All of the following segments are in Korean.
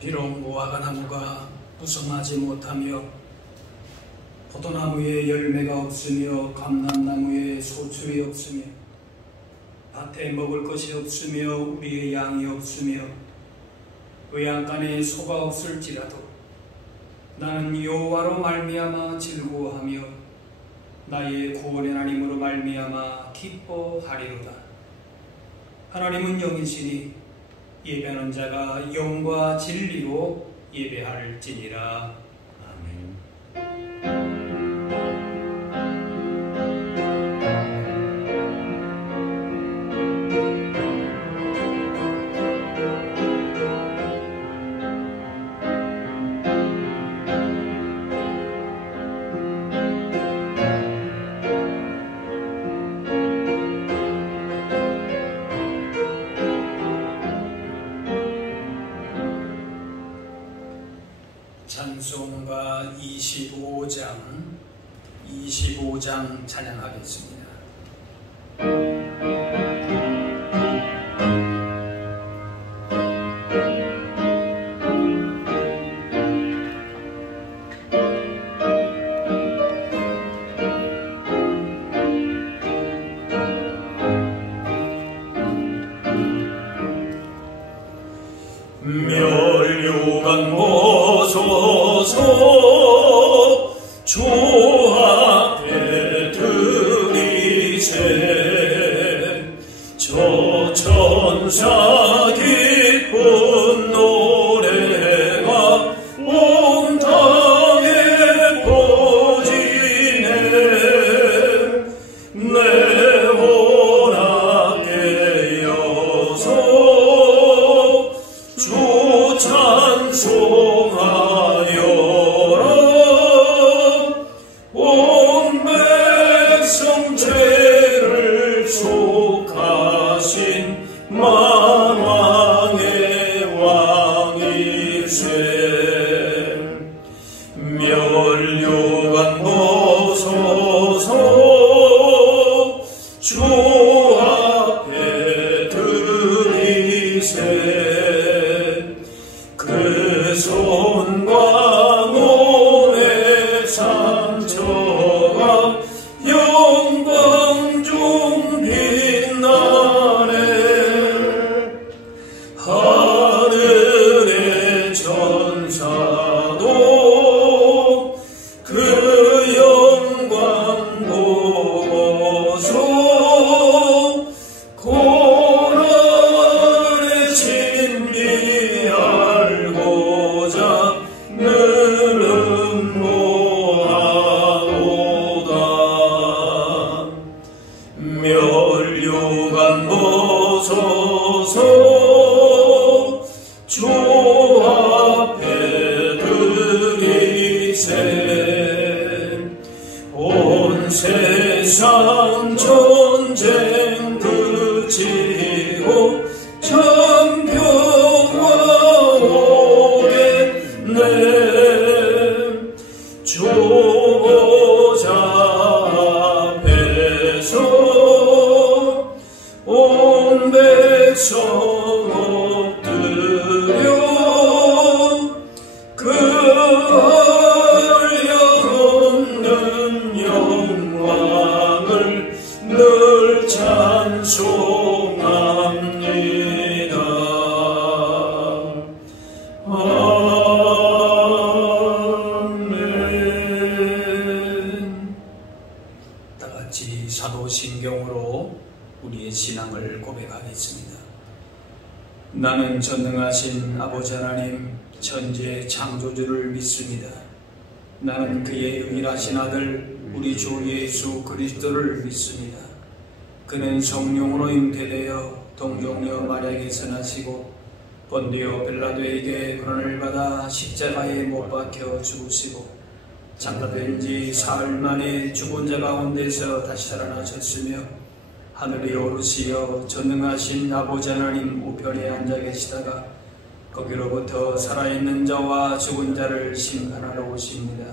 비록 무화과나무가 무성하지 못하며 포도나무에 열매가 없으며 감람나무에 소출이 없으며 밭에 먹을 것이 없으며 우리의 양이 없으며 외양간에 소가 없을지라도 나는 여호와로 말미암아 즐거워하며 나의 구원의 하나님으로 말미암아 기뻐하리로다. 하나님은 영이시니 예배하는 자가 영과 진리로 예배할지니라. 아멘. 찬송가 25장 찬양하겠습니다. 멸류관 모소서 주 앞에 들이세 저 천사 기쁜 노래가 온 땅에 퍼지네. 내 원하 깨어서 주 찬송하여라. 온 백성 죄를 속하신 만왕의 왕이세. 멸류관 모소서 주 앞에 들이세 그 손과 몸의 상처가 영광 중 빛나네. 하늘의 천사도 그 영광 보고서 고난의 진리 알고자 늘 음모하도다. 멸류관 모소서 주 앞에 들이세 온 세상 전쟁 그치고 천평화 오겠네. 주 보좌 앞에서 온 백성 엎드려 그 한량없는 영광을 늘 찬송합니다. 아멘. 다같이 사도신경으로 우리의 신앙을 고백하겠습니다. 나는 전능하신 아버지 하나님 천지의 창조주를 믿습니다. 나는 그의 유일하신 아들 우리 주 예수 그리스도를 믿습니다. 그는 성령으로 잉태되어 동정녀 마리아에게서 나시고 본디오 빌라도에게 고난을 받아 십자가에 못 박혀 죽으시고 장사된 지 사흘 만에 죽은 자 가운데서 다시 살아나셨으며 하늘에 오르시어 전능하신 아버지 하나님 우편에 앉아 계시다가 거기로부터 살아있는 자와 죽은 자를 심판하러 오십니다.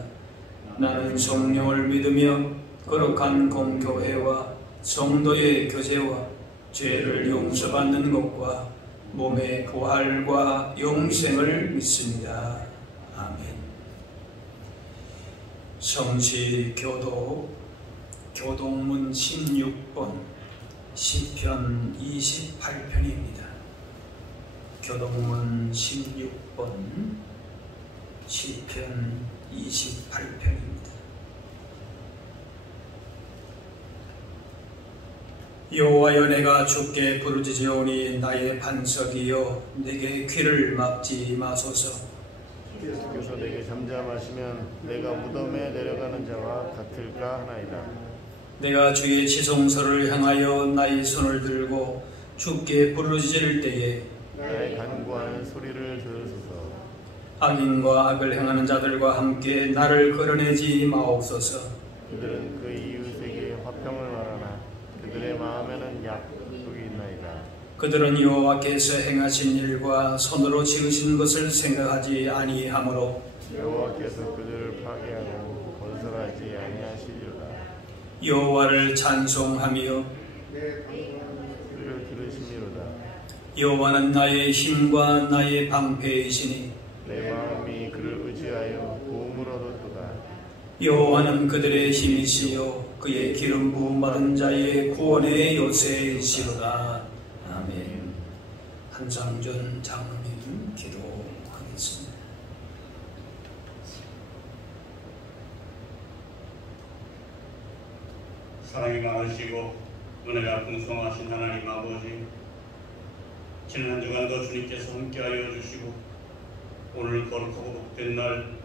나는 성령을 믿으며 거룩한 공교회와 성도의 교제와 죄를 용서받는 것과 몸의 부활과 영생을 믿습니다. 아멘. 성시교도 교동문 16번 시편 28편입니다. 교동문 16번 시편 28편입니다. 여호와여, 내가 주께 부르짖으오니 나의 반석이여, 내게 귀를 막지 마소서. 예수께서 내게 잠잠하시면 내가 무덤에 내려가는 자와 같을까 하나이다. 내가 주의 지성소를 향하여 나의 손을 들고 주께 부르짖을 때에 나의 간구하는 소리를 들으소서. 악인과 악을 행하는 자들과 함께 나를 끌어내지 마옵소서. 그들은 그 이웃에게 화평을 말하나 그들의 마음에는 약속이 있나이다. 그들은 여호와께서 행하신 일과 손으로 지으신 것을 생각하지 아니하므로 여호와께서 그들을 파괴하고 건설하지 아니하시리로다. 여호와를 찬송하며 소리를 들으시미로다. 여호와는 나의 힘과 나의 방패이시니 내 마음이 그를 의지하여 도움을 얻었도다. 여호와는 그들의 힘이시요 그의 기름 부음 받은 자의 구원의 요새이시로다. 아멘. 한상준 장로님 기도하겠습니다. 사랑이 많으시고 은혜가 풍성하신 하나님 아버지, 지난 한 주간도 주님께서 함께하여 주시고 오늘 거룩하고 복된 날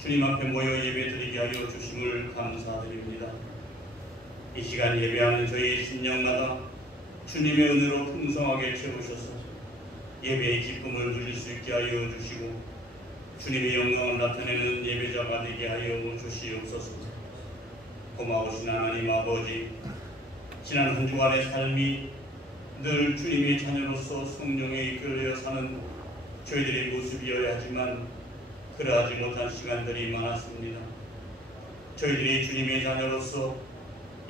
주님 앞에 모여 예배드리게 하여 주심을 감사드립니다. 이 시간 예배하는 저희 심령마다 주님의 은혜로 풍성하게 채우셔서 예배의 기쁨을 누릴 수 있게 하여 주시고 주님의 영광을 나타내는 예배자가 되게 하여 주시옵소서. 고마우신 하나님 아버지, 지난 한 주간의 삶이 늘 주님의 자녀로서 성령에 이끌려 사는 저희들의 모습이어야 하지만 그러하지 못한 시간들이 많았습니다. 저희들이 주님의 자녀로서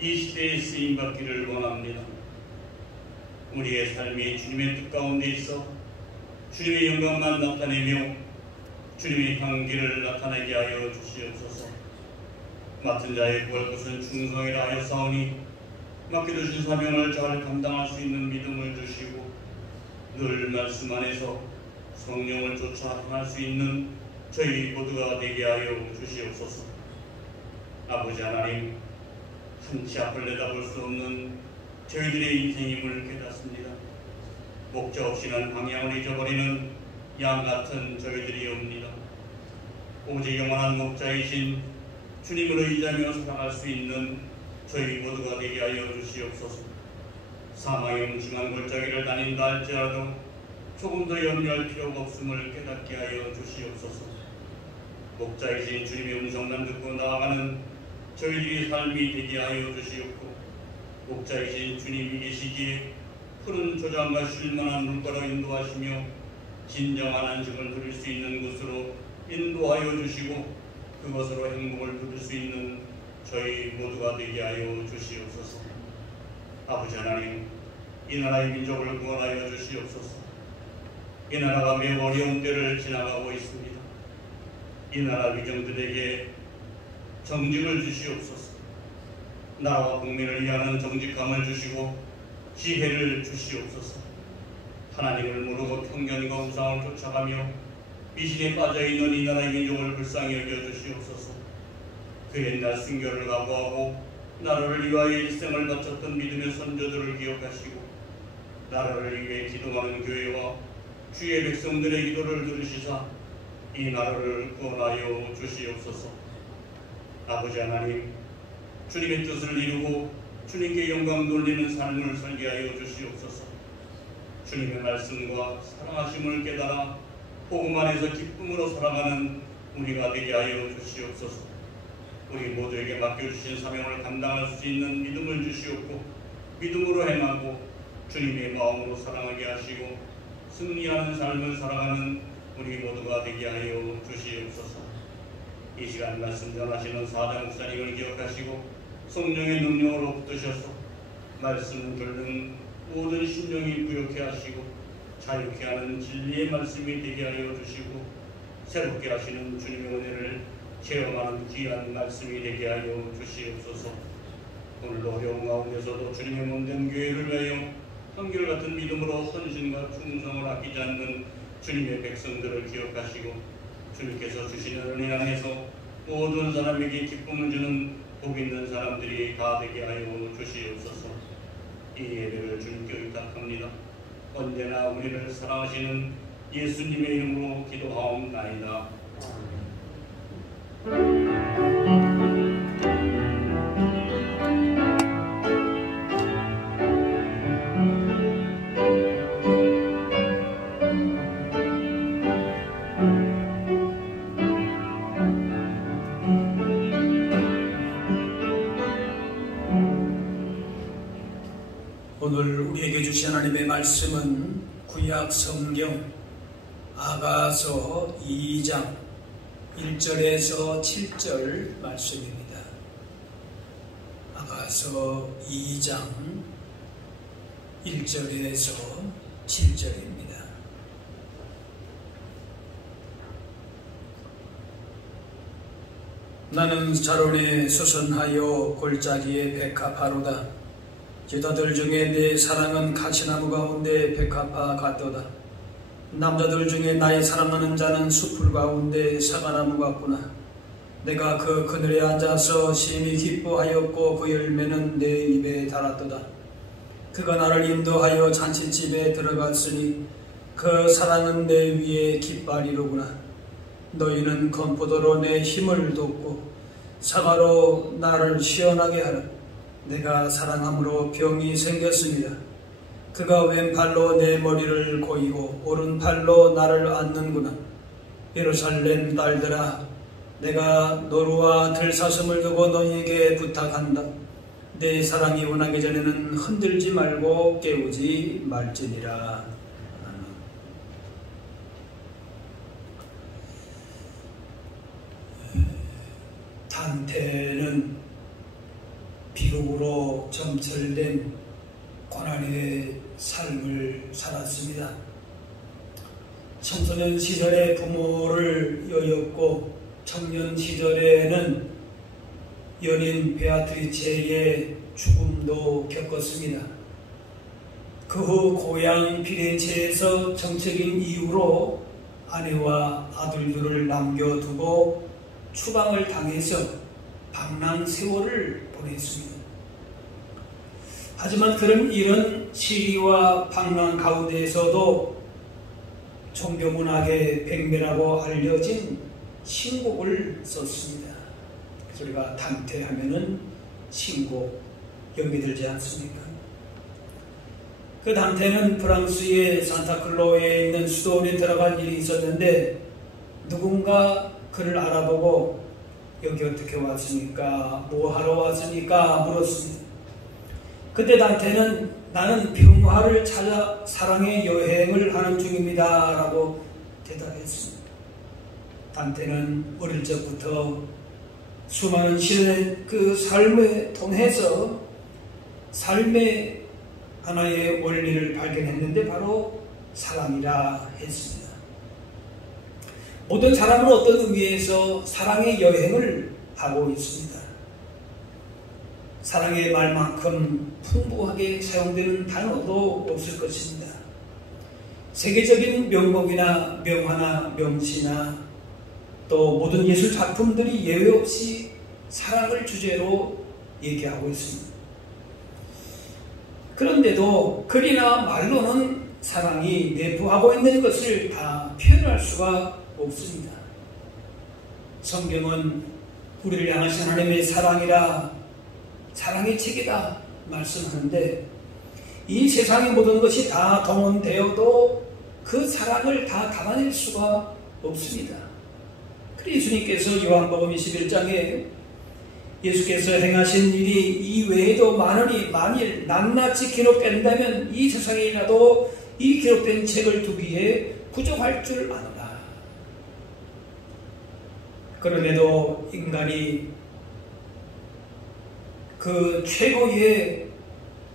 이 시대에 쓰임받기를 원합니다. 우리의 삶이 주님의 뜻 가운데 있어 주님의 영광만 나타내며 주님의 향기를 나타내게 하여 주시옵소서. 맡은 자의 구할 것은 충성이라 하였사오니 맡겨주신 사명을 잘 감당할 수 있는 믿음을 주시고 늘 말씀 안에서 성령을 쫓아 행할 수 있는 저희 모두가 되게 하여 주시옵소서. 아버지 하나님, 한치 앞을 내다볼 수 없는 저희들의 인생임을 깨닫습니다. 목적 없이는 방향을 잊어버리는 양 같은 저희들이옵니다. 오직 영원한 목자이신 주님을 의지하며 살아갈 수 있는 저희 모두가 되게 하여 주시옵소서. 사망의 음침한 골짜기를 다닌다 할지라도 조금 더 염려할 필요가 없음을 깨닫게 하여 주시옵소서. 목자이신 주님의 음성만 듣고 나아가는 저희들의 삶이 되게 하여 주시옵고, 목자이신 주님이 계시기에 푸른 조장과 쉴만한 물가로 인도하시며 진정한 안식을 누릴 수 있는 곳으로 인도하여 주시고 그것으로 행복을 누릴 수 있는 저희 모두가 되게 하여 주시옵소서. 아버지 하나님, 이 나라의 민족을 구원하여 주시옵소서. 이 나라가 매우 어려운 때를 지나가고 있습니다. 이 나라 백성들에게 정직을 주시옵소서. 나라와 국민을 위하는 정직함을 주시고 지혜를 주시옵소서. 하나님을 모르고 편견과 우상을 쫓아가며 미신에 빠져있는 이 나라의 민족을 불쌍히 여겨주시옵소서. 그 옛날 순교를 각오하고 나라를 위하여 일생을 바쳤던 믿음의 선조들을 기억하시고 나라를 위해 기도하는 교회와 주의 백성들의 기도를 들으시사 이 나라를 구원하여 주시옵소서. 아버지 하나님, 주님의 뜻을 이루고 주님께 영광 돌리는 삶을 살게 하여 주시옵소서. 주님의 말씀과 사랑하심을 깨달아 복음 안에서 기쁨으로 살아가는 우리가 되게 하여 주시옵소서. 우리 모두에게 맡겨주신 사명을 감당할 수 있는 믿음을 주시옵고 믿음으로 행하고 주님의 마음으로 사랑하게 하시고 승리하는 삶을 살아가는 우리 모두가 되게 하여 주시옵소서. 이 시간 말씀 전하시는 사자 목사님을 기억하시고 성령의 능력으로 붙드셔서 말씀 듣는 모든 심령이 부욕해 하시고 자유케 하는 진리의 말씀이 되게 하여 주시고 새롭게 하시는 주님의 은혜를 체험하는 귀한 말씀이 되게 하여 주시옵소서. 오늘도 어려운 가운데서도 주님의 몸된 교회를 위하여 한결같은 믿음으로 헌신과 충성을 아끼지 않는 주님의 백성들을 기억하시고 주님께서 주시는 은혜 안에서 모든 사람에게 기쁨을 주는 복 있는 사람들이 다 되게 하여 주시옵소서. 이 예배를 주님께 의탁합니다. 언제나 우리를 사랑하시는 예수님의 이름으로 기도하옵나이다. 오늘 우리에게 주신 하나님의 말씀은 구약 성경 아가서 2장 1절에서 7절 말씀입니다. 아가서 2장 1절에서 7절입니다. 나는 자론에 수선하여 골짜기에 백합화로다. 유다들 중에 내 사랑은 가시나무 가운데 백합화 같도다. 남자들 중에 나의 사랑하는 자는 수풀 가운데 사과나무 같구나. 내가 그 그늘에 앉아서 심히 기뻐하였고 그 열매는 내 입에 달았도다. 그가 나를 인도하여 잔치집에 들어갔으니 그 사랑은 내 위에 깃발이로구나. 너희는 건포도로 내 힘을 돋고 사과로 나를 시원하게 하라. 내가 사랑함으로 병이 생겼습니다. 그가 왼팔로 내 머리를 고이고 오른팔로 나를 안는구나. 예루살렘 딸들아, 내가 노루와 들사슴을 두고 너희에게 부탁한다. 내 사랑이 원하기 전에는 흔들지 말고 깨우지 말지니라. 단테는 비극으로 점철된 고난의 삶을 살았습니다. 청소년 시절에 부모를 여였고 청년 시절에는 연인 베아트리체의 죽음도 겪었습니다. 그 후 고향 피렌체에서 정적인 이유로 아내와 아들들을 남겨두고 추방을 당해서 방랑 세월을 보냈습니다. 하지만 그런 이런 시리와 방랑 가운데에서도 종교문학의 백매라고 알려진 신곡을 썼습니다. 우리가 단테 하면은 신곡 연기들지 않습니까? 그 단테는 프랑스의 산타클로에 있는 수도원에 들어간 일이 있었는데 누군가 그를 알아보고 여기 어떻게 왔습니까? 뭐 하러 왔습니까? 물었습니다. 그때 단테는 나는 평화를 찾아 사랑의 여행을 하는 중입니다 라고 대답했습니다. 단테는 어릴 적부터 수많은 시련의 그 삶을 통해서 삶의 하나의 원리를 발견했는데 바로 사랑이라 했습니다. 모든 사람은 어떤 의미에서 사랑의 여행을 하고 있습니다. 사랑의 말만큼 풍부하게 사용되는 단어도 없을 것입니다. 세계적인 명곡이나 명화나 명시나 또 모든 예술 작품들이 예외 없이 사랑을 주제로 얘기하고 있습니다. 그런데도 글이나 말로는 사랑이 내포하고 있는 것을 다 표현할 수가 없습니다. 성경은 우리를 향하신 하나님의 사랑이라 사랑의 책이다 말씀하는데 이 세상의 모든 것이 다 동원되어도 그 사랑을 다 담아낼 수가 없습니다. 그래서 예수님께서 요한복음 21장에 예수께서 행하신 일이 이 외에도 많으니 만일 낱낱이 기록된다면 이 세상이라도 이 기록된 책을 두기에 부족할 줄 아노라. 그럼에도 인간이 그 최고의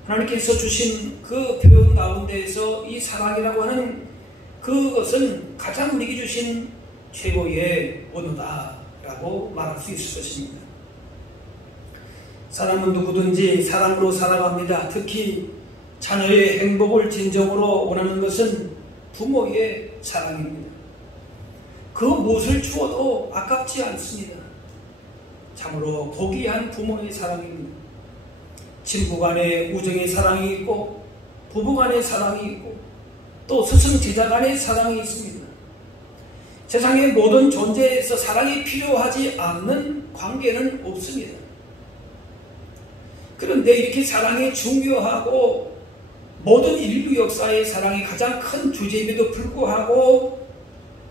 하나님께서 주신 그 표현 가운데에서 이 사랑이라고 하는 그것은 가장 우리에게 주신 최고의 언어다라고 말할 수 있을 것입니다. 사람은 누구든지 사랑으로 살아갑니다. 특히 자녀의 행복을 진정으로 원하는 것은 부모의 사랑입니다. 그 무엇을 주어도 아깝지 않습니다. 참으로 고귀한 부모의 사랑입니다. 친구 간의 우정의 사랑이 있고 부부 간의 사랑이 있고 또 스승 제자 간의 사랑이 있습니다. 세상의 모든 존재에서 사랑이 필요하지 않는 관계는 없습니다. 그런데 이렇게 사랑이 중요하고 모든 인류 역사의 사랑이 가장 큰 주제임에도 불구하고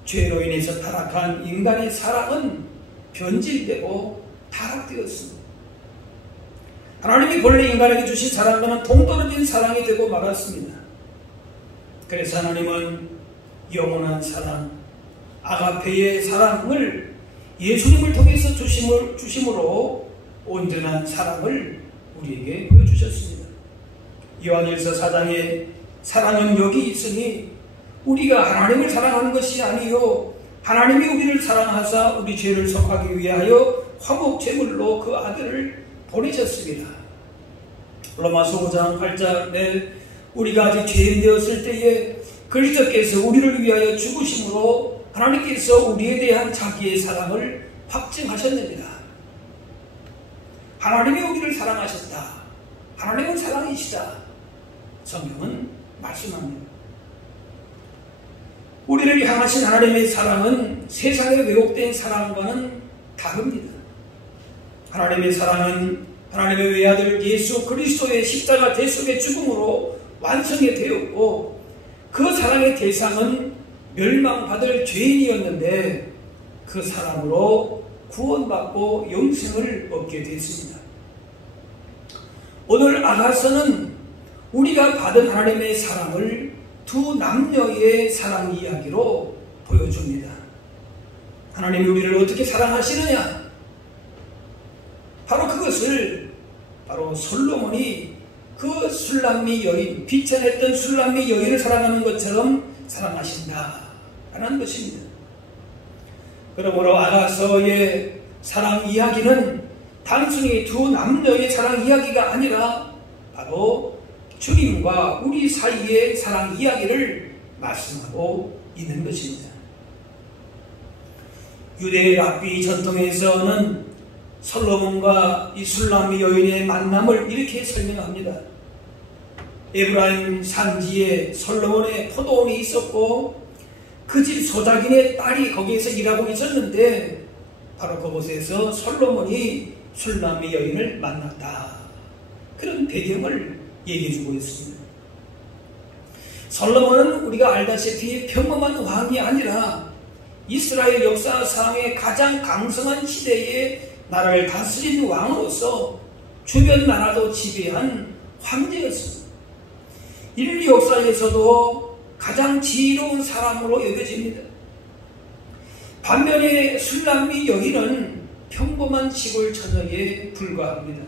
죄로 인해서 타락한 인간의 사랑은 변질되고 타락되었습니다. 하나님이 본래 인간에게 주신 사랑과는 동떨어진 사랑이 되고 말았습니다. 그래서 하나님은 영원한 사랑, 아가페의 사랑을 예수님을 통해서 주심으로 온전한 사랑을 우리에게 보여주셨습니다. 요한일서 4장에 사랑은 여기 있으니 우리가 하나님을 사랑하는 것이 아니요 하나님이 우리를 사랑하사 우리 죄를 속하기 위하여 화목제물로 그 아들을 보내셨습니다. 로마서 5장 8절에 우리가 아직 죄인 되었을 때에 그리스도께서 우리를 위하여 죽으심으로 하나님께서 우리에 대한 자기의 사랑을 확증하셨느니라. 하나님이 우리를 사랑하셨다. 하나님은 사랑이시다. 성경은 말씀합니다. 우리를 향하신 하나님의 사랑은 세상의 왜곡된 사랑과는 다릅니다. 하나님의 사랑은 하나님의 외아들 예수 그리스도의 십자가 대속의 죽음으로 완성이 되었고 그 사랑의 대상은 멸망받을 죄인이었는데 그 사랑으로 구원받고 영생을 얻게 됐습니다. 오늘 아가서는 우리가 받은 하나님의 사랑을 두 남녀의 사랑 이야기로 보여줍니다. 하나님이 우리를 어떻게 사랑하시느냐? 바로 그것을 솔로몬이 그 술람미 여인, 비천했던 술람미 여인을 사랑하는 것처럼 사랑하신다 라는 것입니다. 그러므로 아가서의 사랑 이야기는 단순히 두 남녀의 사랑 이야기가 아니라 바로 주님과 우리 사이의 사랑 이야기를 말씀하고 있는 것입니다. 유대 랍비 전통에서는 솔로몬과 이 술람미 여인의 만남을 이렇게 설명합니다. 에브라임 산지에 솔로몬의 포도원이 있었고 그 집 소작인의 딸이 거기에서 일하고 있었는데 바로 그곳에서 솔로몬이 술람미 여인을 만났다. 그런 배경을 얘기해주고 있습니다. 솔로몬은 우리가 알다시피 평범한 왕이 아니라 이스라엘 역사상의 가장 강성한 시대에 나라를 다스린 왕으로서 주변 나라도 지배한 황제였습니다. 인류 역사에서도 가장 지혜로운 사람으로 여겨집니다. 반면에 술람미 여인은 평범한 시골 처녀에 불과합니다.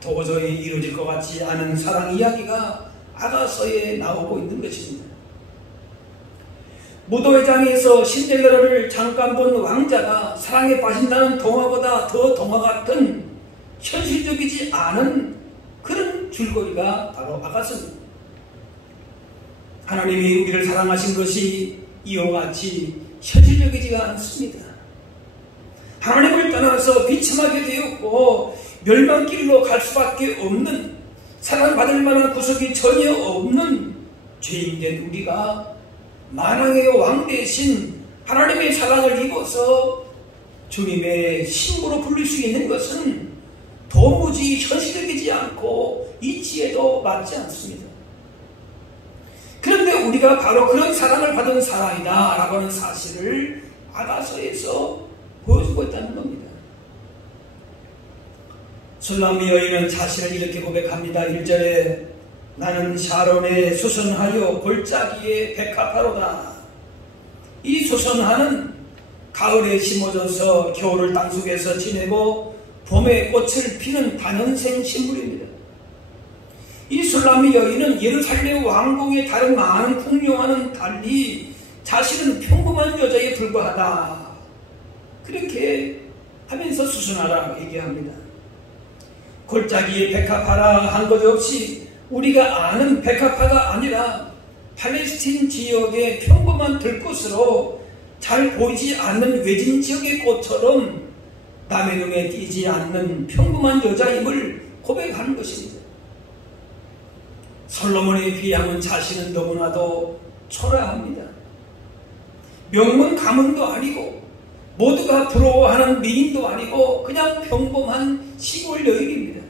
도저히 이루어질 것 같지 않은 사랑 이야기가 아가서에 나오고 있는 것입니다. 무도회장에서 신데렐라를 잠깐 본 왕자가 사랑에 빠진다는 동화보다 더 동화 같은 현실적이지 않은 그런 줄거리가 바로 아가서입니다. 하나님이 우리를 사랑하신 것이 이와 같이 현실적이지가 않습니다. 하나님을 떠나서 비참하게 되었고 멸망길로 갈 수밖에 없는, 사랑받을 만한 구석이 전혀 없는 죄인된 우리가 만왕의 왕 대신 하나님의 사랑을 입어서 주님의 신부로 부를 수 있는 것은 도무지 현실적이지 않고 이치에도 맞지 않습니다. 그런데 우리가 바로 그런 사랑을 받은 사람이다 라고 하는 사실을 아가서에서 보여주고 있다는 겁니다. 술람미 여인은 자신을 이렇게 고백합니다. 1절에 나는 샤론에 수선하여 골짜기에 백합화로다. 이 수선화는 가을에 심어져서 겨울을 땅속에서 지내고 봄에 꽃을 피는 단연생 식물입니다. 이 술람미 여인은 예루살렘 왕궁의 다른 많은 궁녀와는 달리 자신은 평범한 여자에 불과하다. 그렇게 하면서 수순하라 얘기합니다. 골짜기에 백합화라 한 것 없이 우리가 아는 백합화가 아니라 팔레스틴 지역의 평범한 들꽃으로 잘 보이지 않는 외진 지역의 꽃처럼 남의 눈에 띄지 않는 평범한 여자임을 고백하는 것입니다. 솔로몬에 비하면 자신은 너무나도 초라합니다. 명문 가문도 아니고 모두가 부러워하는 미인도 아니고 그냥 평범한 시골 여인입니다.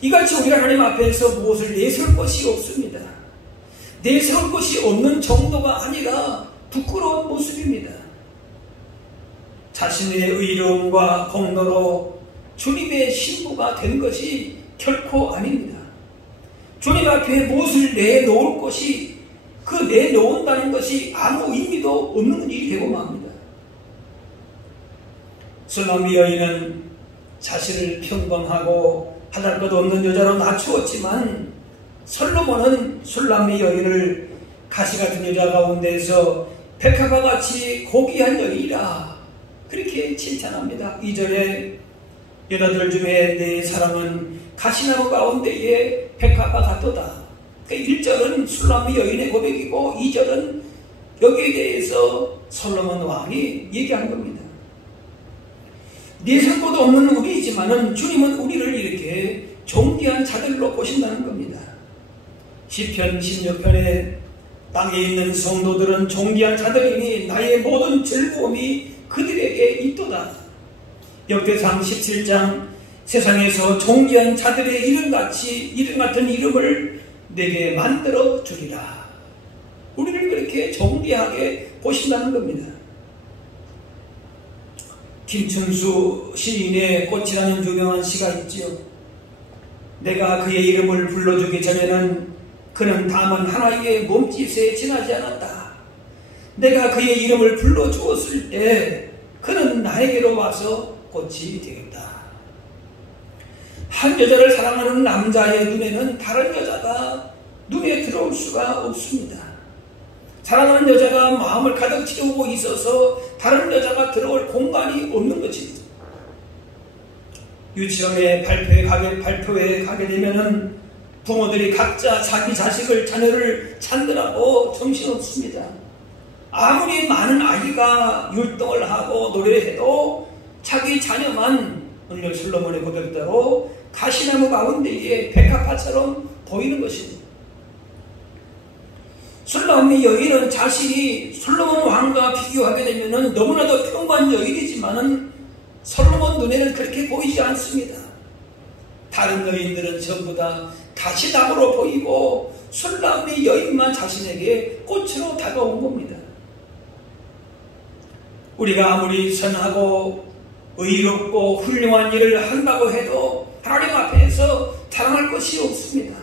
이같이 우리가 하나님 앞에서 무엇을 내세울 것이 없습니다. 내세울 것이 없는 정도가 아니라 부끄러운 모습입니다. 자신의 의로움과 공로로 주님의 신부가 된 것이 결코 아닙니다. 주님 앞에 무엇을 내놓을 것이 그 내놓는다는 것이 아무 의미도 없는 일이 되고 맙니다. 술람미 여인은 자신을 평범하고 하잘 것 없는 여자로 낮추었지만 솔로몬은 술람미 여인을 가시 같은 여자 가운데서 백합화같이 고귀한 여인이라 그렇게 칭찬합니다. 2절에 여자들 중에 내 사랑은 가시나무 가운데에 백합화 같도다. 1절은 술람미 여인의 고백이고 2절은 여기에 대해서 솔로몬 왕이 얘기한 겁니다. 내세울 것도 없는 우리이지만은 주님은 우리를 이렇게 존귀한 자들로 보신다는 겁니다. 시편 16편에 땅에 있는 성도들은 존귀한 자들이니 나의 모든 즐거움이 그들에게 있도다. 역대상 17장 세상에서 존귀한 자들의 이름 같은 이름을 내게 만들어 주리라. 우리를 그렇게 존귀하게 보신다는 겁니다. 김춘수 시인의 꽃이라는 유명한 시가 있지요. 내가 그의 이름을 불러주기 전에는 그는 다만 하나의 몸짓에 지나지 않았다. 내가 그의 이름을 불러주었을 때 그는 나에게로 와서 꽃이 되겠다. 한 여자를 사랑하는 남자의 눈에는 다른 여자가 눈에 들어올 수가 없습니다. 사랑하는 여자가 마음을 가득 채우고 있어서 다른 여자가 들어올 공간이 없는 것입니다. 유치원에 발표회 가게 되면은 부모들이 각자 자기 자녀를 찾느라고 정신없습니다. 아무리 많은 아이가 율동을 하고 노래해도 자기 자녀만 오늘 솔로몬의 고백대로 가시나무 가운데에 백합화처럼 보이는 것입니다. 술람미 여인은 자신이 솔로몬 왕과 비교하게 되면 너무나도 평범한 여인이지만은 솔로몬 눈에는 그렇게 보이지 않습니다. 다른 여인들은 전부 다 가시나무로 보이고 술람미 여인만 자신에게 꽃으로 다가온 겁니다. 우리가 아무리 선하고 의롭고 훌륭한 일을 한다고 해도 하나님 앞에서 자랑할 것이 없습니다.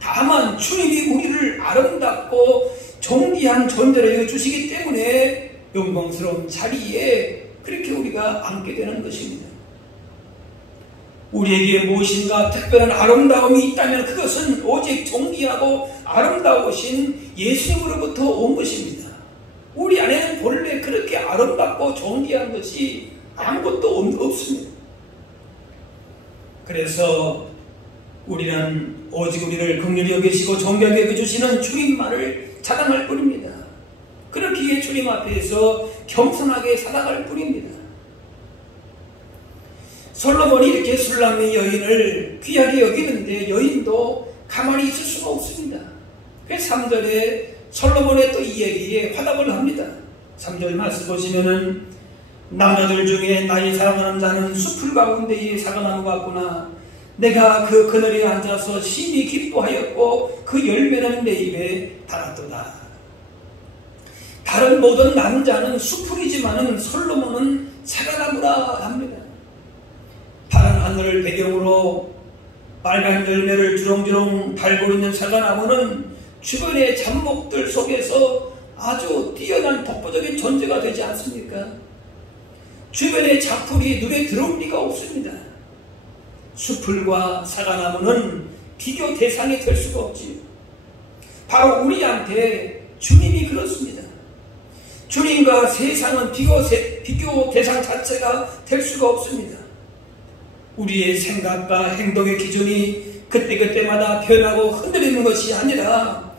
다만 주님이 우리를 아름답고 존귀한 존재로 여주시기 때문에 영광스러운 자리에 그렇게 우리가 앉게 되는 것입니다. 우리에게 무엇인가 특별한 아름다움이 있다면 그것은 오직 존귀하고 아름다우신 예수님으로부터 온 것입니다. 우리 안에는 본래 그렇게 아름답고 존귀한 것이 아무것도 없습니다. 그래서 우리는 오직 우리를 긍휼히 여기시고 존귀하게 여겨주시는 주님만을 자랑할 뿐입니다. 그렇기에 주님 앞에서 겸손하게 살아갈 뿐입니다. 솔로몬이 이렇게 술람미 여인을 귀하게 여기는데 여인도 가만히 있을 수가 없습니다. 그래서 3절에 솔로몬의 또 이 얘기에 화답을 합니다. 3절 말씀 보시면은 남자들 중에 나의 사랑하는 자는 숲풀 가운데에 사과나무 같구나. 내가 그 그늘에 앉아서 심히 기뻐하였고 그 열매는 내 입에 달았도다. 다른 모든 남자는 숲풀이지만은 솔로몬은 사과나무라 합니다. 파란 하늘을 배경으로 빨간 열매를 주렁주렁 달고 있는 사과나무는 주변의 잡목들 속에서 아주 뛰어난 독보적인 존재가 되지 않습니까? 주변의 잡풀이 눈에 들어올 리가 없습니다. 수풀과 사과나무는 비교 대상이 될 수가 없지요. 바로 우리한테 주님이 그렇습니다. 주님과 세상은 비교 대상 자체가 될 수가 없습니다. 우리의 생각과 행동의 기준이 그때그때마다 변하고 흔들리는 것이 아니라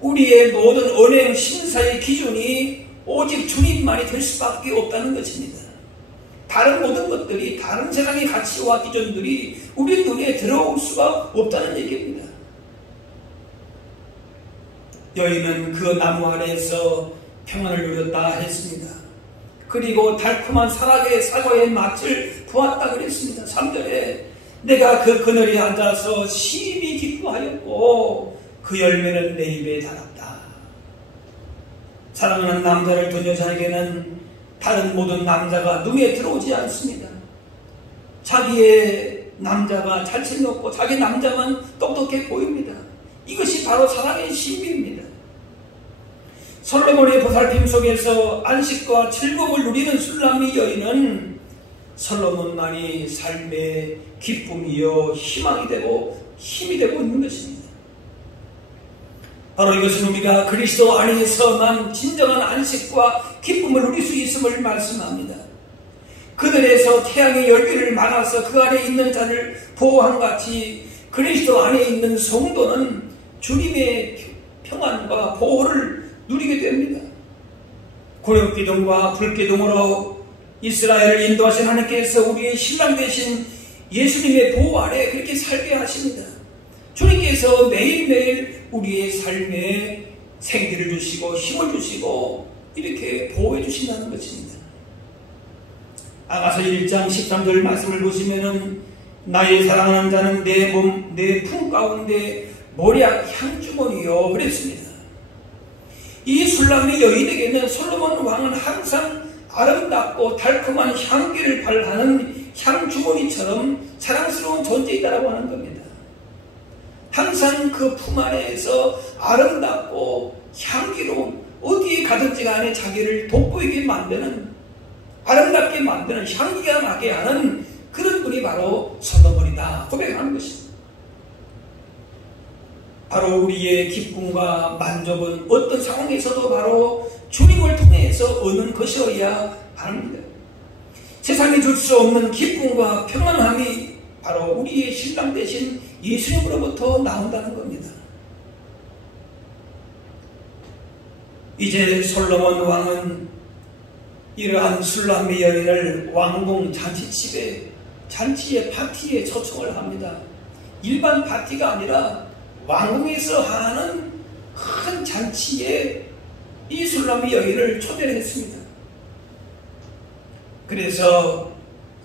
우리의 모든 언행 심사의 기준이 오직 주님만이 될 수밖에 없다는 것입니다. 다른 모든 것들이, 다른 세상의 가치와 기준들이 우리 눈에 들어올 수가 없다는 얘기입니다. 여인은 그 나무 아래에서 평안을 누렸다 했습니다. 그리고 달콤한 사과의 맛을 보았다 그랬습니다. 3절에 내가 그 그늘에 앉아서 심히 기뻐하였고 그 열매는 내 입에 달았다. 사랑하는 남자를 둔 여자에게는 다른 모든 남자가 눈에 들어오지 않습니다. 자기의 남자가 잘생겼고 자기 남자만 똑똑해 보입니다. 이것이 바로 사랑의 신비입니다. 솔로몬의 보살핌 속에서 안식과 즐거움을 누리는 술람미 여인은 솔로몬만이 삶의 기쁨이요 희망이 되고 힘이 되고 있는 것입니다. 바로 이것은 우리가 그리스도 안에서만 진정한 안식과 기쁨을 누릴 수 있음을 말씀합니다. 그들에서 태양의 열기를 막아서 그 안에 있는 자를 보호한 같이 그리스도 안에 있는 성도는 주님의 평안과 보호를 누리게 됩니다. 고력기둥과 불기둥으로 이스라엘을 인도하신 하나님께서 우리의 신랑 되신 예수님의 보호 아래 그렇게 살게 하십니다. 주님께서 매일매일 우리의 삶에 생기를 주시고 힘을 주시고 이렇게 보호해 주신다는 것입니다. 아가서 1장 13절 말씀을 보시면은 나의 사랑하는 자는 내 몸, 내 품 가운데 모략 향주머니요 그랬습니다. 이 술람미 여인에게는 솔로몬 왕은 항상 아름답고 달콤한 향기를 발하는 향주머니처럼 자랑스러운 존재이다라고 하는 겁니다. 항상 그 품 안에서 아름답고 향기로운 어디에 가든지 간에 자기를 돋보이게 만드는 아름답게 만드는 향기가 나게 하는 그런 분이 바로 솔로몬이다 고백하는 것입니다. 바로 우리의 기쁨과 만족은 어떤 상황에서도 바로 주님을 통해서 얻는 것이어야 합니다. 세상에 줄 수 없는 기쁨과 평안함이 바로 우리의 신랑 되신 예수님으로부터 나온다는 겁니다. 이제 솔로몬 왕은 이러한 술람미 여인을 왕궁 잔치의 파티에 초청을 합니다. 일반 파티가 아니라 왕궁에서 하는 큰 잔치에 이 술람미 여인을 초대를 했습니다. 그래서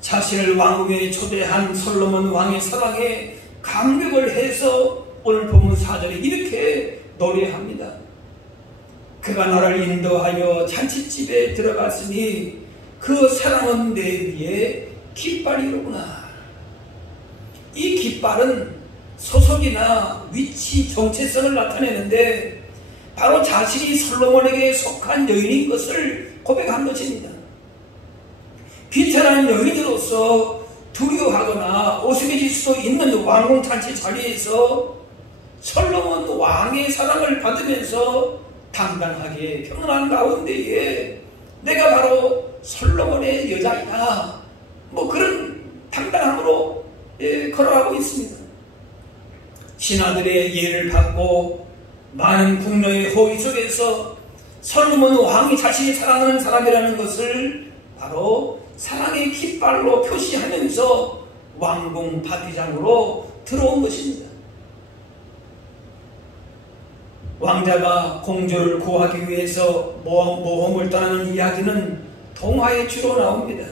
자신을 왕궁에 초대한 솔로몬 왕의 사랑에 감격을 해서 오늘 본문 4절에 이렇게 노래합니다. 그가 나를 인도하여 잔치집에 들어갔으니 그 사랑은 내 위에 깃발이로구나. 이 깃발은 소속이나 위치, 정체성을 나타내는데 바로 자신이 솔로몬에게 속한 여인인 것을 고백한 것입니다. 비천한 여인으로서 두려워하거나 오스매질 수도 있는 왕궁 잔치 자리에서 솔로몬 왕의 사랑을 받으면서 당당하게 평안한 가운데에 내가 바로 솔로몬의 여자이다. 그런 당당함으로 걸어가고 있습니다. 신하들의 예를 받고 많은 국녀의 호의 속에서 솔로몬 왕이 자신이 사랑하는 사람이라는 것을 바로 사랑의 깃발로 표시하면서 왕궁 파티장으로 들어온 것입니다. 왕자가 공주를 구하기 위해서 모험을 떠나는 이야기는 동화에 주로 나옵니다.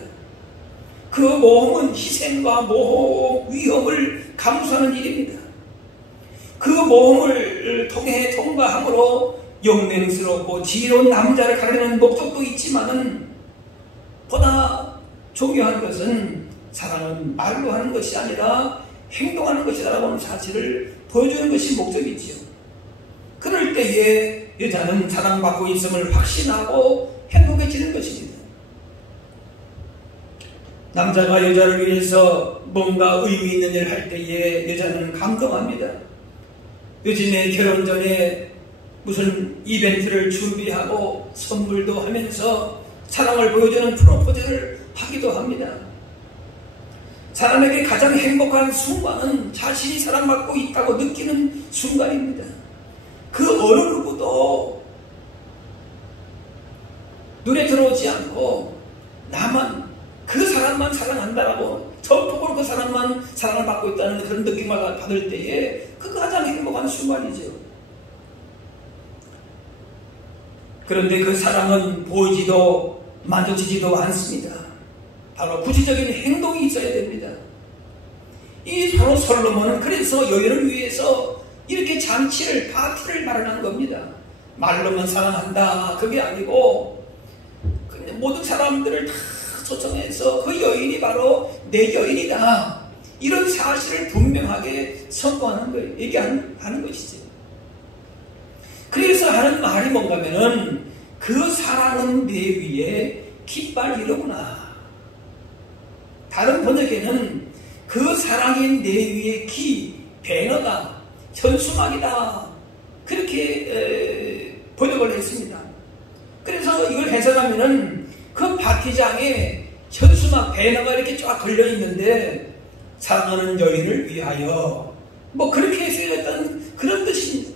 그 모험은 희생과 모험, 위험을 감수하는 일입니다. 그 모험을 통해 통과함으로 영맹스럽고 지혜로운 남자를 가르치는 목적도 있지만은 보다 중요한 것은 사랑은 말로 하는 것이 아니라 행동하는 것이라고 하는 사실을 보여주는 것이 목적이지요. 그럴 때에 여자는 사랑받고 있음을 확신하고 행복해지는 것입니다. 남자가 여자를 위해서 뭔가 의미 있는 일을 할 때에 여자는 감동합니다. 요즘에 결혼 전에 무슨 이벤트를 준비하고 선물도 하면서 사랑을 보여주는 프로포즈를 하기도 합니다. 사람에게 가장 행복한 순간은 자신이 사랑받고 있다고 느끼는 순간입니다. 그 어느 누구도 눈에 들어오지 않고 나만 그 사람만 사랑한다라고 전폭으로 그 사람만 사랑을 받고 있다는 그런 느낌을 받을 때에 그 가장 행복한 순간이죠. 그런데 그 사랑은 보이지도 만져지지도 않습니다. 바로 구체적인 행동이 있어야 됩니다. 이 바로 솔로몬은 그래서 여인을 위해서 이렇게 잔치를 파티를 마련한 겁니다. 말로만 사랑한다 그게 아니고 모든 사람들을 다 초청해서 그 여인이 바로 내 여인이다 이런 사실을 분명하게 선포하는 거예요. 얘기하는 것이죠. 그래서 하는 말이 뭔가면은 그 사랑은 내 위에 깃발이로구나. 다른 번역에는 그 사랑이 내 위에 배너다, 현수막이다 그렇게 번역을 했습니다. 그래서 이걸 해석하면은 그 파티장에 현수막 배너가 이렇게 쫙 걸려 있는데 사랑하는 여인을 위하여 뭐 그렇게 쓰여졌다는 그런 뜻입니다.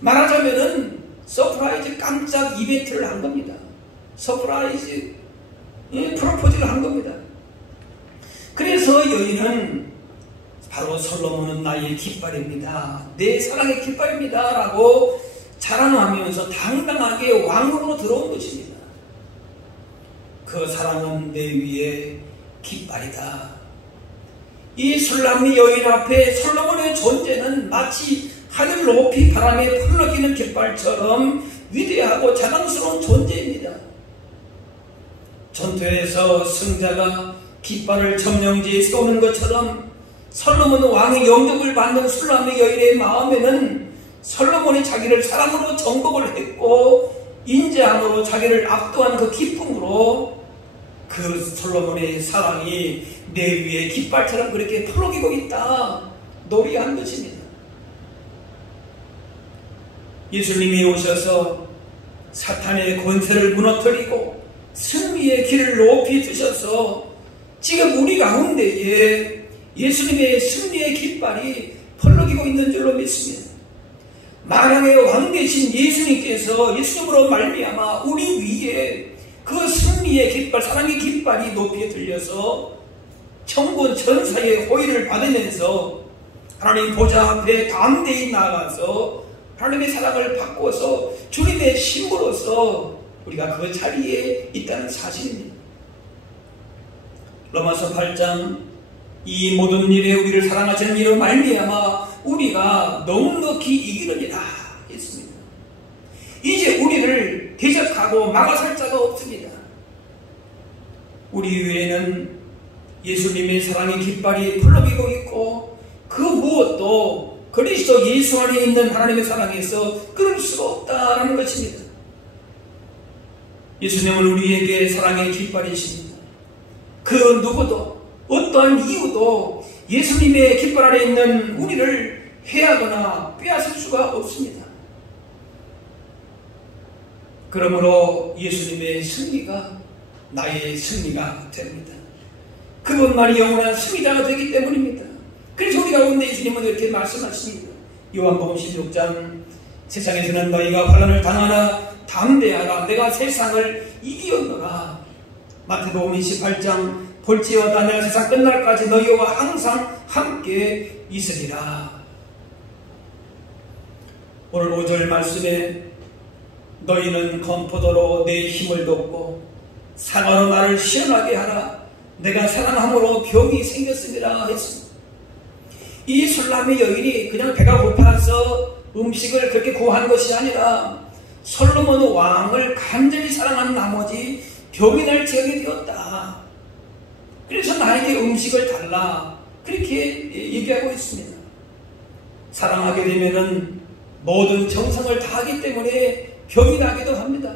말하자면은 서프라이즈 깜짝 이벤트를 한 겁니다. 서프라이즈 프로포즈를 한 겁니다. 그래서 여인은 바로 솔로몬은 나의 깃발입니다. 내 사랑의 깃발입니다. 라고 자랑하면서 당당하게 왕으로 들어온 것입니다. 그 사랑은 내 위에 깃발이다. 이 술람미 여인 앞에 솔로몬의 존재는 마치 하늘 높이 바람에 펄럭이는 깃발처럼 위대하고 자랑스러운 존재입니다. 전투에서 승자가 깃발을 점령지에 쏘는 것처럼 솔로몬 왕의 영접을 받는 술람미 여인의 마음에는 솔로몬이 자기를 사랑으로 정복을 했고 인자함으로 자기를 압도한 그 기쁨으로 그 솔로몬의 사랑이 내 위에 깃발처럼 그렇게 펄럭이고 있다 놀이한 것입니다. 예수님이 오셔서 사탄의 권세를 무너뜨리고 승리의 길을 높이 드셔서 지금 우리 가운데에 예수님의 승리의 깃발이 펄럭이고 있는 줄로 믿습니다. 만왕의 왕 되신 예수님께서 예수님으로 말미암아 우리 위에 그 승리의 깃발, 사랑의 깃발이 높이 들려서 천군 천사의 호의를 받으면서 하나님 보좌 앞에 담대히 나가서 하나님의 사랑을 받고서 주님의 신부로서 우리가 그 자리에 있다는 사실입니다. 로마서 8장 이 모든 일에 우리를 사랑하시는 이로 말미암아 우리가 넉넉히 이기느니라 했습니다. 이제 우리를 대적하고 막아설 자가 없습니다. 우리 위에는 예수님의 사랑의 깃발이 펄럭이고 있고 그 무엇도 그리스도 예수 안에 있는 하나님의 사랑에서 끊을 수가 없다는 것입니다. 예수님은 우리에게 사랑의 깃발이십니다. 그 누구도 어떠한 이유도 예수님의 깃발 아래 있는 우리를 해하거나 빼앗을 수가 없습니다. 그러므로 예수님의 승리가 나의 승리가 됩니다. 그분만이 영원한 승리자가 되기 때문입니다. 그래서 우리 가운데 예수님은 이렇게 말씀하십니다. 요한복음 16장 세상에서는 너희가 환난을 당하나 담대하라 내가 세상을 이기었노라. 마태복음 28장 볼지어다 내가 세상 끝날까지 너희와 항상 함께 있으리라. 오늘 5절 말씀에 너희는 검포도로 내 힘을 돕고 사과로 나를 시원하게 하라. 내가 사랑함으로 병이 생겼습니다 했습니다. 이 술람의 여인이 그냥 배가 고파서 음식을 그렇게 구한 것이 아니라 솔로몬 왕을 간절히 사랑한 나머지 병이 날 지경이 되었다. 그래서 나에게 음식을 달라. 그렇게 얘기하고 있습니다. 사랑하게 되면은 모든 정성을 다하기 때문에 병이 나기도 합니다.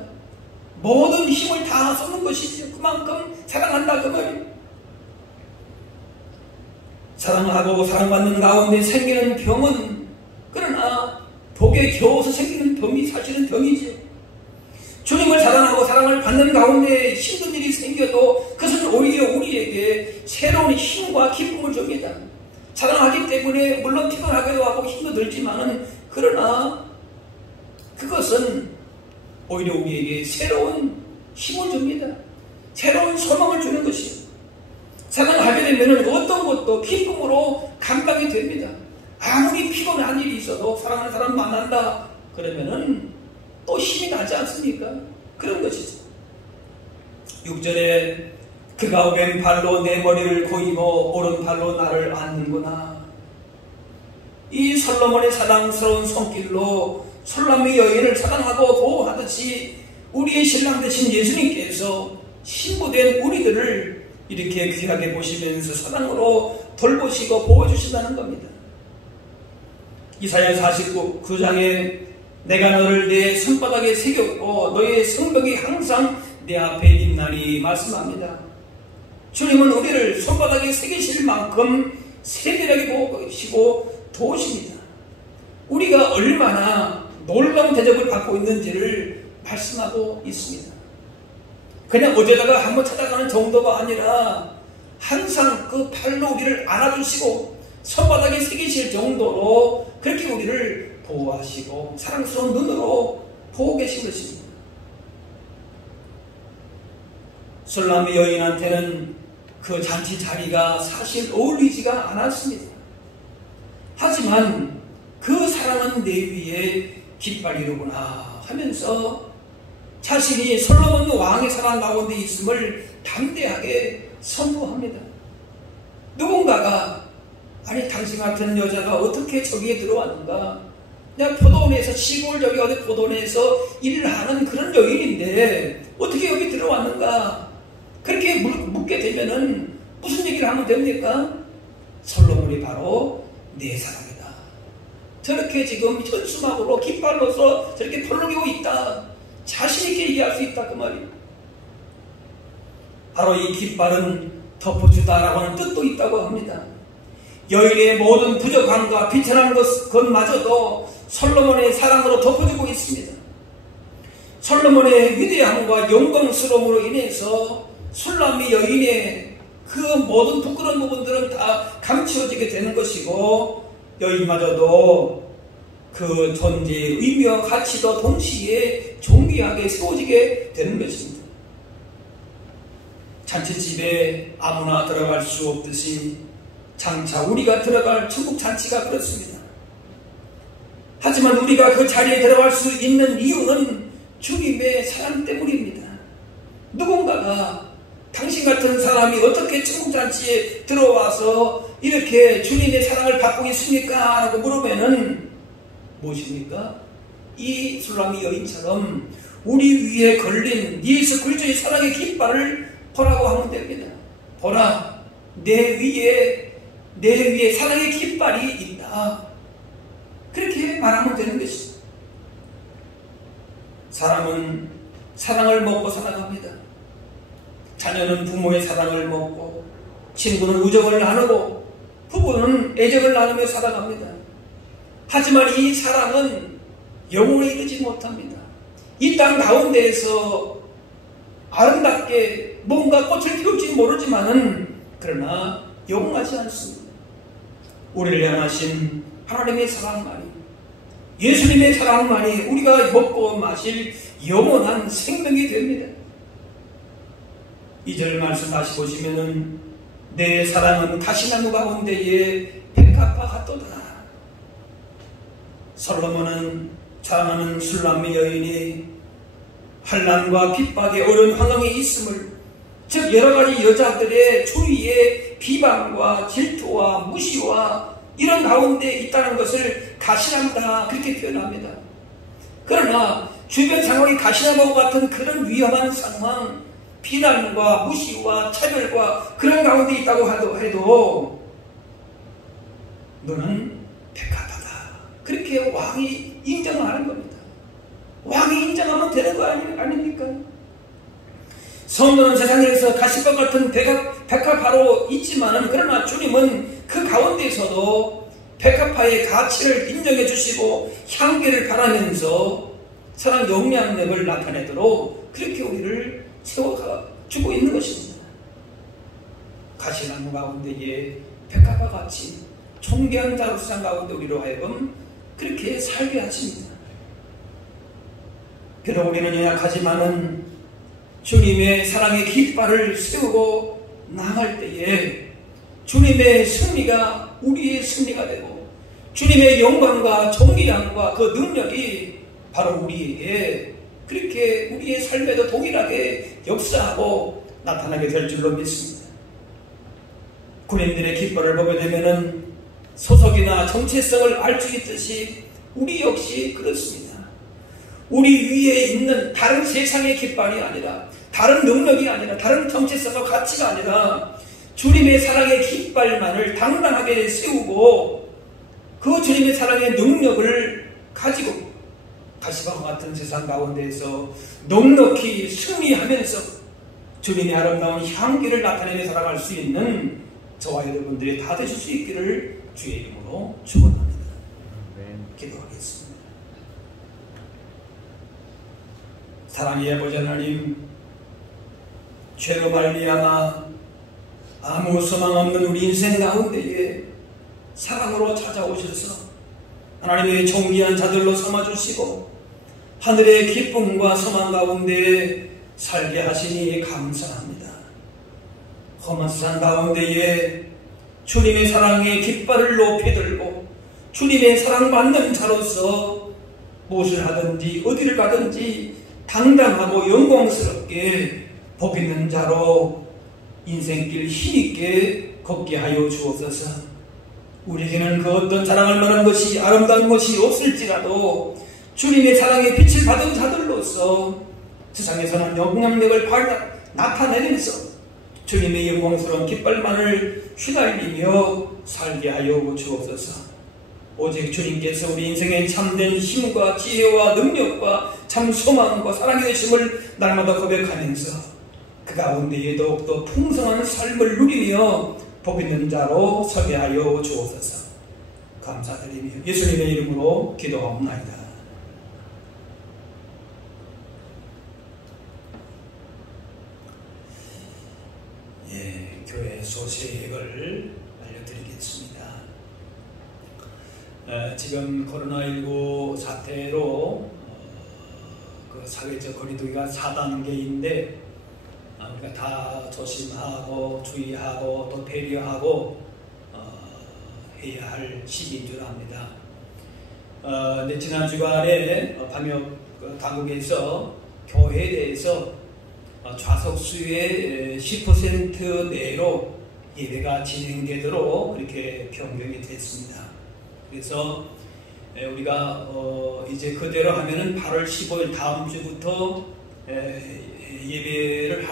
모든 힘을 다 쏟는 것이죠. 그만큼 사랑한다 그 말이에요. 사랑하고 사랑받는 가운데 생기는 병은, 그러나 복에 겨워서 생기는 병이 사실은 병이지. 주님을 사랑하고 사랑을 받는 가운데 힘든 일이 생겨도 그것은 오히려 우리에게 새로운 힘과 기쁨을 줍니다. 사랑하기 때문에 물론 피곤하기도 하고 힘도 들지만은, 그러나 그것은 오히려 우리에게 새로운 힘을 줍니다. 새로운 소망을 주는 것이요. 사랑하게 되면 어떤 것도 기쁨으로 감당이 됩니다. 아무리 피곤한 일이 있어도 사랑하는 사람 만난다 그러면은 또 힘이 나지 않습니까? 그런 것이죠. 6절에 그가 왼팔로 내 머리를 고이고 오른팔로 나를 안는구나. 이 솔로몬의 사랑스러운 손길로 솔로몬의 여인을 사랑하고 보호하듯이 우리의 신랑 되신 예수님께서 신부된 우리들을 이렇게 귀하게 보시면서 사랑으로 돌보시고 보호해주신다는 겁니다. 이사야 49장에 내가 너를 내 손바닥에 새겼고 너의 성벽이 항상 내 앞에 있나니 말씀합니다. 주님은 우리를 손바닥에 새기실 만큼 세밀하게 보시고 도우십니다. 우리가 얼마나 놀라운 대접을 받고 있는지를 말씀하고 있습니다. 그냥 어디다가 한번 찾아가는 정도가 아니라 항상 그 팔로 우리를 안아주시고 손바닥에 새기실 정도로 그렇게 우리를 보호하시고 사랑스러운 눈으로 보고 계신 것입니다. 술람의 여인한테는 그 잔치 자리가 사실 어울리지가 않았습니다. 하지만 그 사랑은 내 위에 깃발이로구나 하면서 자신이 솔로몬 왕의 사랑 가운데 있음을 담대하게 선포합니다. 누군가가 아니 당신 같은 여자가 어떻게 저기에 들어왔는가? 내가 포도원에서 시골 저기 어디 포도원에서 일을 하는 그런 여인인데 어떻게 여기 들어왔는가? 그렇게 묻게 되면은 무슨 얘기를 하면 됩니까? 솔로몬이 바로 내 사랑이다. 저렇게 지금 현수막으로 깃발로서 저렇게 펄럭이고 있다. 자신있게 얘기할 수 있다 그 말이에요. 바로 이 깃발은 덮어주다라고 하는 뜻도 있다고 합니다. 여인의 모든 부족함과 비천한 것마저도 솔로몬의 사랑으로 덮어주고 있습니다. 솔로몬의 위대함과 영광스러움으로 인해서 술람이 여인의 그 모든 부끄러운 부분들은 다 감추어지게 되는 것이고 여인마저도 그 존재의 의미와 가치도 동시에 존귀하게 세워지게 되는 것입니다. 잔치집에 아무나 들어갈 수 없듯이 장차 우리가 들어갈 천국 잔치가 그렇습니다. 하지만 우리가 그 자리에 들어갈 수 있는 이유는 주님의 사랑 때문입니다. 누군가가 당신 같은 사람이 어떻게 천국 잔치에 들어와서 이렇게 주님의 사랑을 받고 있습니까? 라고 물으면은 무엇입니까? 이 술람이 여인처럼 우리 위에 걸린 예수 그리스도의 사랑의 깃발을 보라고 하면 됩니다. 보라, 내 위에 사랑의 깃발이 있다. 그렇게 말하면 되는 것입니다. 사람은 사랑을 먹고 살아갑니다. 자녀는 부모의 사랑을 먹고, 친구는 우정을 나누고, 부부는 애정을 나누며 살아갑니다. 하지만 이 사랑은 영원히 이르지 못합니다. 이 땅 가운데에서 아름답게 뭔가 꽃을 피울지 모르지만은 그러나 영원하지 않습니다. 우리를 향하신 하나님의 사랑만이, 예수님의 사랑만이 우리가 먹고 마실 영원한 생명이 됩니다. 2절 말씀 다시 보시면은 내 사랑은 가시나무 가운데에 백합화 같도다. 솔로몬은 사랑하는 술람의 여인이 환난과 핍박의 어려운 환경에 있음을, 즉 여러가지 여자들의 주위에 비방과 질투와 무시와 이런 가운데 있다는 것을 가시나무다 그렇게 표현합니다. 그러나 주변 상황이 가시나무와 같은 그런 위험한 상황, 비난과 무시와 차별과 그런 가운데 있다고 해도 너는 백합하다 그렇게 왕이 인정하는 겁니다. 왕이 인정하면 되는 거 아닙니까? 성도는 세상에서 가시밭 같은 백합화로 있지만은 그러나 주님은 그 가운데서도 백합화의 가치를 인정해 주시고 향기를 바라면서 사랑 영향력을 나타내도록 그렇게 우리를 세워주고 있는 것입니다. 가시나무 가운데에 백합화 같이 존귀한 자로상 가운데 우리로 하여금 그렇게 살게 하십니다. 비록 우리는 연약하지만은 주님의 사랑의 깃발을 세우고 나갈 때에 주님의 승리가 우리의 승리가 되고 주님의 영광과 존귀함과 그 능력이 바로 우리에게 그렇게 우리의 삶에도 동일하게 역사하고 나타나게 될 줄로 믿습니다. 군인들의 깃발을 보게 되면은 소속이나 정체성을 알 수 있듯이 우리 역시 그렇습니다. 우리 위에 있는 다른 세상의 깃발이 아니라 다른 능력이 아니라 다른 정체성과 가치가 아니라 주님의 사랑의 깃발만을 당당하게 세우고 그 주님의 사랑의 능력을 가지고 가시방과 같은 세상 가운데에서 넉넉히 승리하면서 주님의 아름다운 향기를 나타내며 살아갈 수 있는 저와 여러분들이 다 되실 수 있기를 주의 이름으로 축원합니다. 기도하겠습니다. 사랑의 아버지 하나님, 죄로 말미암아 아무 소망 없는 우리 인생 가운데에 사랑으로 찾아오셔서 하나님의 존귀한 자들로 삼아주시고 하늘의 기쁨과 소망 가운데 살게 하시니 감사합니다. 험한 세상 가운데에 주님의 사랑의 깃발을 높이 들고 주님의 사랑받는 자로서 무엇을 하든지 어디를 가든지 당당하고 영광스럽게 복 있는 자로 인생길 힘있게 걷게 하여 주옵소서. 우리에게는 그 어떤 자랑할 만한 것이 아름다운 것이 없을지라도 주님의 사랑의 빛을 받은 자들로서 세상에서는 영향력을 나타내면서 주님의 영광스러운 깃발만을 휘날리며 살게 하여 주옵소서. 오직 주님께서 우리 인생의 참된 힘과 지혜와 능력과 참 소망과 사랑의 되심을 날마다 고백하면서 그 가운데에 더욱더 풍성한 삶을 누리며 복 있는 자로 서게 하여 주옵소서. 감사드리며 예수님의 이름으로 기도하옵나이다. 교회 소식을 알려드리겠습니다. 지금 코로나19 사태로 그 사회적 거리두기가 4단계인데 우리가 다 조심하고 주의하고 또 배려하고 해야 할 시기인 줄 압니다. 근데 지난 주간에 방역 당국에서 교회에 대해서 좌석수의 10% 내로 예배가 진행되도록 이렇게 변경이 됐습니다. 그래서 우리가 이제 그대로 하면은 8월 15일 다음 주부터 예배를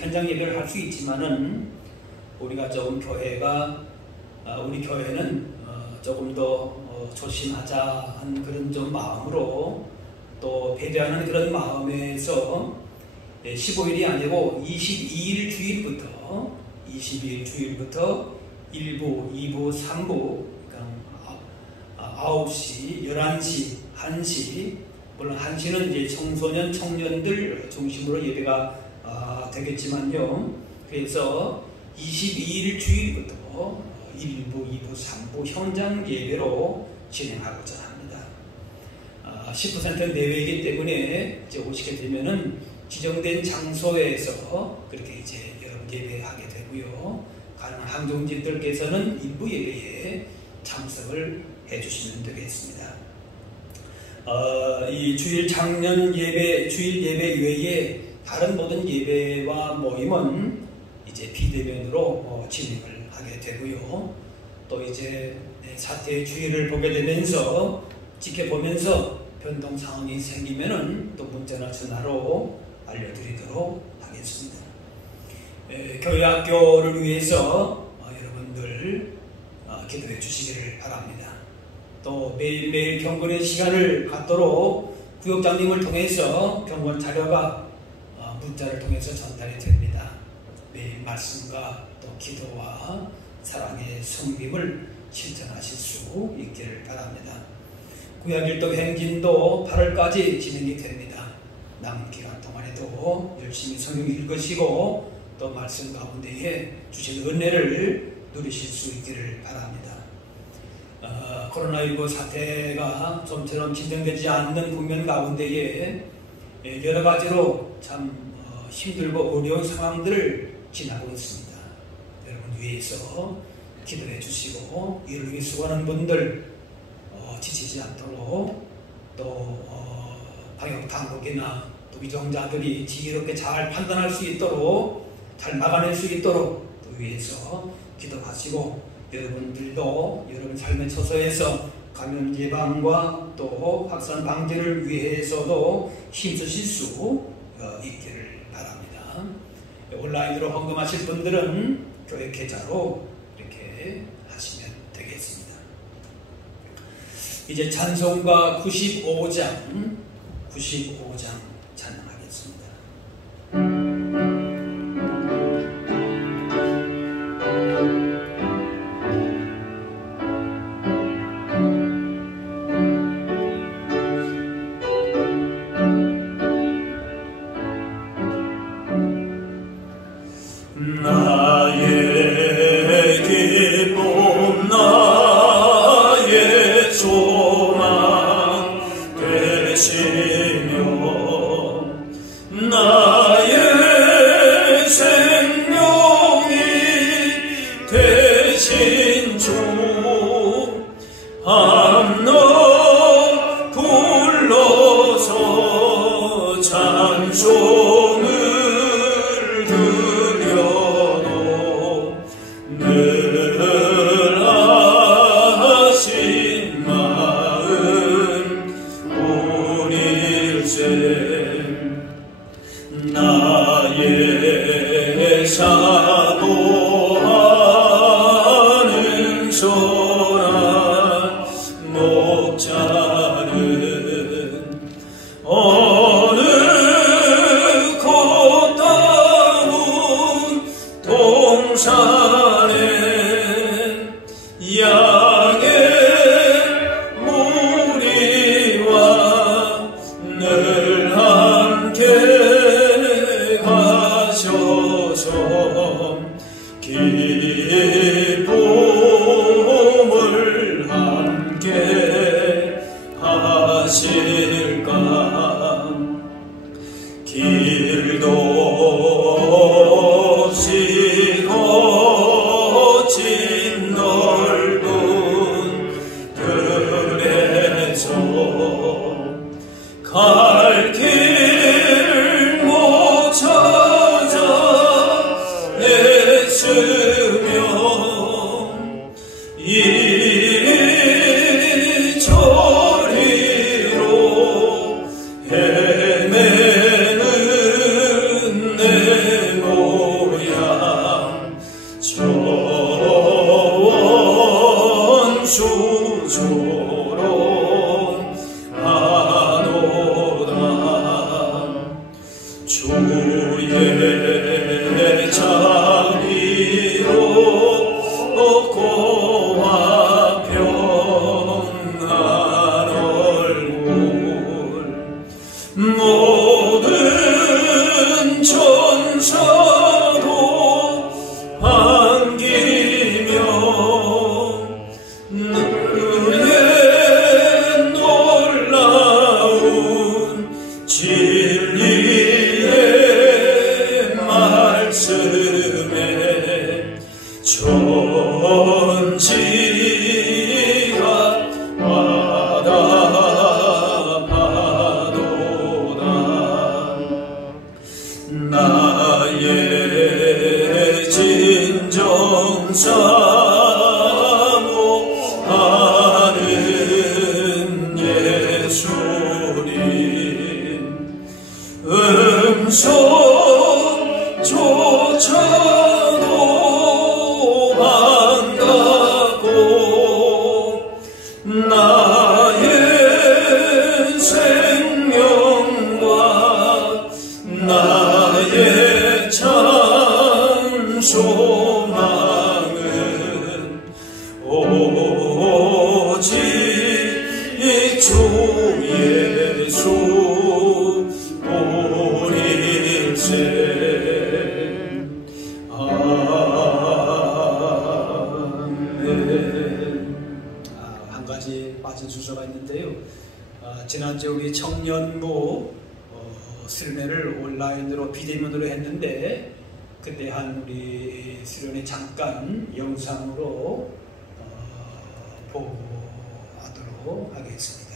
현장 예배를 할 수 있지만은 우리가 조금 우리 교회는 조금 더 조심하자 하는 그런 좀 마음으로 또 배려하는 그런 마음에서 15일이 아니고 22일 주일부터 1부, 2부, 3부, 그러니까 9시, 11시, 1시, 물론 1시는 이제 청소년, 청년들 중심으로 예배가 되겠지만요. 그래서 22일 주일부터 1부, 2부, 3부 현장 예배로 진행하고자 합니다. 10% 내외이기 때문에 이제 오시게 되면은 지정된 장소에서 그렇게 이제 여러분 예배하게 되고요. 가능한 항종직들께서는 일부 예배에 참석을 해주시면 되겠습니다. 이 주일 예배 외에 다른 모든 예배와 모임은 이제 비대면으로 진행을 하게 되고요. 또 이제 사태의 주의를 보게 되면서 지켜보면서 변동 상황이 생기면은 또 문자나 전화로 알려드리도록 하겠습니다. 교회 학교를 위해서 여러분들 기도해 주시기를 바랍니다. 또 매일매일 경건의 시간을 갖도록 구역장님을 통해서 경건 자료가 문자를 통해서 전달이 됩니다. 매일 말씀과 또 기도와 사랑의 성김을 실천하실 수 있기를 바랍니다. 구약일독 행진도 8월까지 진행이 됩니다. 남은 기간 동안에도 열심히 성경 읽으시고 또 말씀 가운데에 주신 은혜를 누리실 수 있기를 바랍니다. 코로나19 사태가 좀처럼 진정되지 않는 국면 가운데에 여러 가지로 참 힘들고 어려운 상황들을 지나고 있습니다. 여러분 위해서 기도해 주시고 이를 위해 수고하는 분들 지치지 않도록 또 방역 당국이나 또 위정자들이 지혜롭게 잘 판단할 수 있도록 잘 막아낼 수 있도록 또 위해서 기도하시고 여러분들도 여러분 삶의 처소에서 감염 예방과 또 확산 방지를 위해서도 힘쓰실 수 있기를 바랍니다. 온라인으로 헌금하실 분들은 교회 계좌로 이렇게 하시면 되겠습니다. 이제 찬송가 95장 찬양하겠습니다. 음성조차도 반갑고 지난주 우리 청년부 수련회를 온라인으로 비대면으로 했는데 그때 한 우리 수련회 잠깐 영상으로 보고하도록 하겠습니다.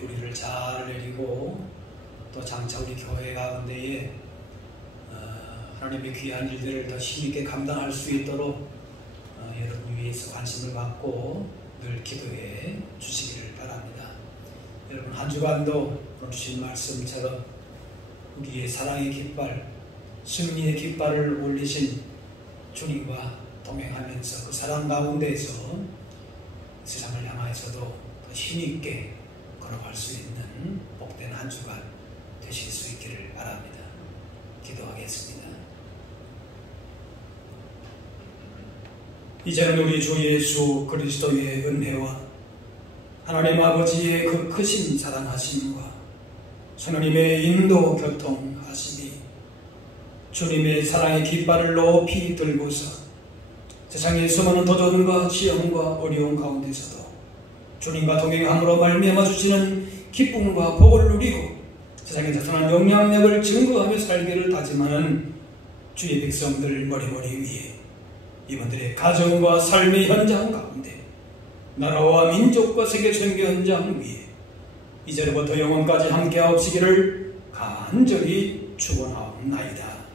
뿌리를 잘 내리고 또 장차 우리 교회 가운데에 하나님의 귀한 일들을 더 힘있게 감당할 수 있도록 여러분 위해서 관심을 받고 늘 기도해 주시기를 바랍니다. 여러분 한 주간도 주신 말씀처럼 우리의 사랑의 깃발, 승리의 깃발을 올리신 주님과 동행하면서 그 사랑 가운데에서 세상을 향하여서도 더 힘있게 걸어갈 수 있는 복된 한 주간 되실 수 있기를 바랍니다. 기도하겠습니다. 이제는 우리 주 예수 그리스도의 은혜와 하나님 아버지의 그 크신 사랑하심과 하나님의 인도 교통하심이 주님의 사랑의 깃발을 높이 들고서 세상의 수많은 도전과 지형과 어려움 가운데서도 주님과 동행함으로 말미암아 주시는 기쁨과 복을 누리고 세상에 나타난 영향력을 증거하며 살기를 다짐하는 주의 백성들 머리머리 위에 이분들의 가정과 삶의 현장 가운데 나라와 민족과 세계 선교 현장 위에 이제로부터 영원까지 함께하옵시기를 간절히 축원하옵나이다.